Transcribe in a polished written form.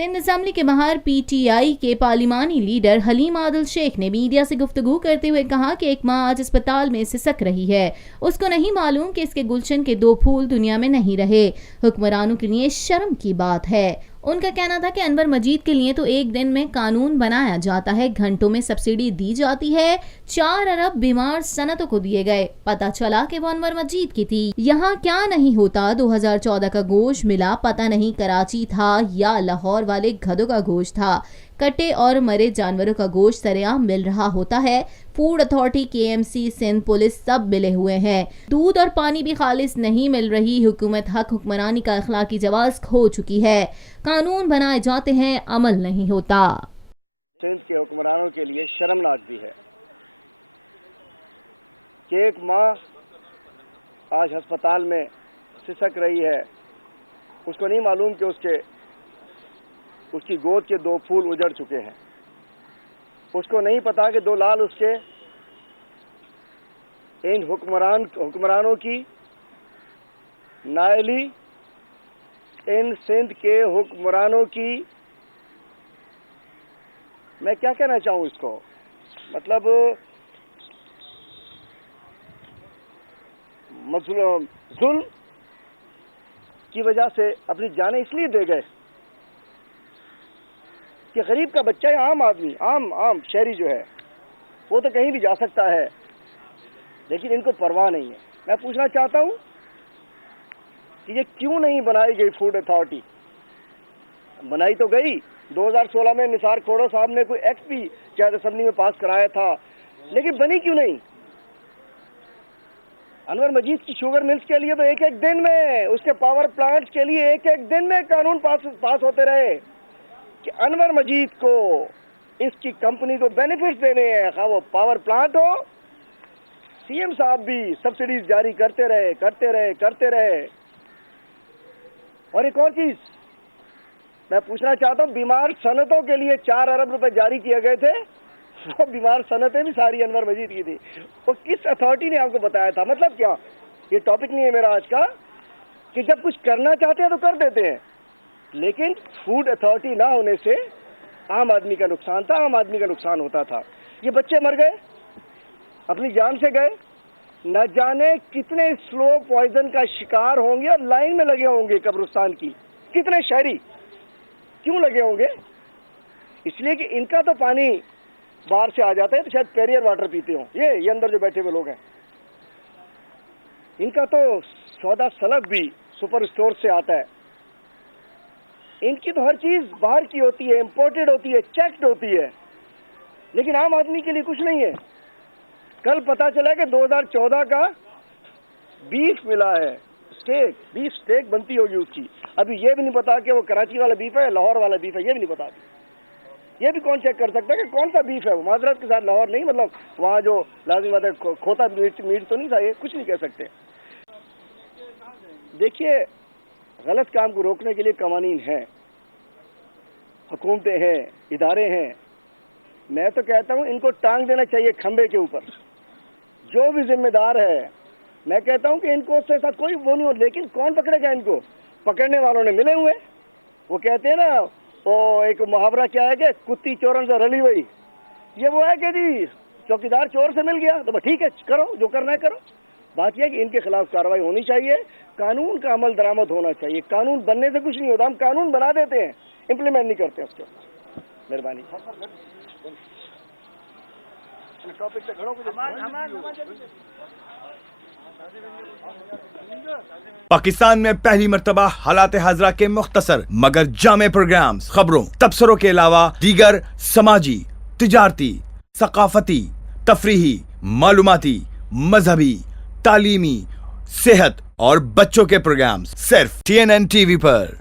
Sindh assembly के बाहर PTI के पार्लिमानी लीडर हलीम आदिल शेख ने मीडिया से गुफ्तगू करते हुए कहा कि एक माँ आज अस्पताल में सिसक रही है। उसको नहीं मालूम कि इसके गुलशन के 2 फूल दुनिया में नहीं रहे। हुक्मरानों के लिए शर्म की बात है। उनका कहना था कि अनवर मजीद के लिए तो एक दिन में कानून बनाया जाता है, घंटों में सब्सिडी दी जाती है। 4 अरब बीमार सनतों को दिए गए। पता चला कि वो अनवर मजीद की थी। यहाँ क्या नहीं होता। 2014 का गोश्त मिला, पता नहीं कराची था या लाहौर वाले गधों का गोश्त था। कटे और मरे जानवरों का गोश्त सरेआम मिल रहा होता है। Food authority, KMC, Sindh police सब मिले हुए हैं। दूध और पानी भी खालिस नहीं मिल रही। हुकूमत हक हुक्मरानी का अखलाकी जवाज खो चुकी है। कानून बनाए जाते हैं, अमल नहीं होता। सिंध के हुक्मरानों के लिए शर्मनाक भी है कि एक माँ आज अस्पताल में सिसक रही है। उसको नहीं मालूम कि उसकी गोद के 2 फूल उजड़ चुके हैं। उसको नहीं पता कि 2 लाल उसके इन हुक्मरानों की नायली, इन सिंध के हुक्मरानों की, मैं क्या कहना चाहूँ इसको, मतलब जुल्म की वजह से अपनी जानें इसलिए दे गए कि गरीब का बच्चा या आम आदमी, आम शहरी जो है वो तो कहीं भी जा सकता है, लेकिन इनको परवाह नहीं है। मैं पूछना चाहता हूँ कि ये क्यों नहीं बनाई गई फूड अथॉरिटी? बनाई तो गई 2016 में। निसार खोड़ो साहब ने कोई एक्ट भी शायद असेंबली में पास कराया था, लेकिन बनी क्यों नहीं? अनवर मजीद की शुगर मिल्स के लिए तो एक दिन में, उसके पावर प्लांट्स के लिए एक दिन में कानून पास होते रहे कि अनवर मजीद को, इसकी कंपनी को बेनिफिट्स देने हैं। खा वो पावर प्लांट हो, सीएम साहब भी सब्सिडीज जारी करते रहे। और एक और चीज मैं पूछना चाहता हूँ, बीमार सनतों के लिए 4 अरब रुपए जारी किए गए थे। वो बीमार सनतें भी सारी अनवर मजीद की थी। वो किस अथॉरिटी ने आपको बताया था? मतलब क्या, ये टॉपिक नहीं है मेरा आज का, कि जब कुछ करना चाहते हैं तो कर देते हैं, लेकिन फूड अथॉरिटी ना होने से आम आदमी का नुकसान था, आम आदमी का नुकसान होता था। ये बच्चे मर गए, अपनी जान से गए, न जाने कितने स्लो पॉइजन का शिकार होंगे और लाइन में लगे होंगे कब्रिस्तान की। कितने शहरी क्यों लगे होंगे? इसलिए कि इनका तो पानी बाहर से आ जाता है, तो शायद पेरियर वाटर पीते हो। ये अंदर जो बैठे हुए लोग हैं, इनका तो सौदा सलग भी सुपर स्टोर से आता है। इनकी तो हर चीज बाहर की होती है, इंपोर्टेड होती है, चेक्ड होती है, लेकिन आम आदमी के लिए कुछ नहीं है। कल पता चला कि 2014 का बीफ मिला है, बीफ स्टेक बनती होगी उसकी। अभी ये भी नहीं पता कि वो कराची वाला बीफ है, लाहौर वाला बीफ है, ये भी नहीं पता। ये भी कौन चेक कर सकता है कि कौन सा बीफ है वो? माजरत के साथ लाहौर नहीं, मतलब वहाँ जो लाजिम बात है खोता मीट तो नहीं था। ये कुछ नहीं कह सकते। देखिए, गलत काम को रोकने के लिए कवानीन हैं, हुकूमतें हैं, इदारे हैं। मैं तो कहता हूँ इनको टांग देना चाहिए खंबे के ऊपर, जो भी जिम्मेदार है। मैं कहता हूँ कि इनको उसके साथ कोई वो नहीं हो, लेकिन कौन पकड़ेगा इनको? पकड़ने वालों ने मिले हुए। वो कहते हैं ना, वो एक मुहावरा क्या है कि कुत्ती चोरन से रली हुई। ये वो है कि जी चौकीदार चोर से मिल गया तो ठीक है, करो जो करना है करो। बात यह है कि इनके खिलाफ कार्रवाई होनी चाहिए, कानून का अमल दरामद होना चाहिए। कानून बनने से कुछ नहीं होता, हम कानून बना देते हैं, इम्प्लीमेंट नहीं करते उसके। मेहरबानी। पाकिस्तान में पहली मर्तबा हालात हाजरा के मुख्तसर मगर जामे प्रोग्राम्स, खबरों, तबसरों के अलावा दीगर समाजी, तिजारती, सकाफती, तफरीही, मालूमाती, मजहबी, तालीमी, सेहत और बच्चों के प्रोग्राम्स सिर्फ TNN TV पर।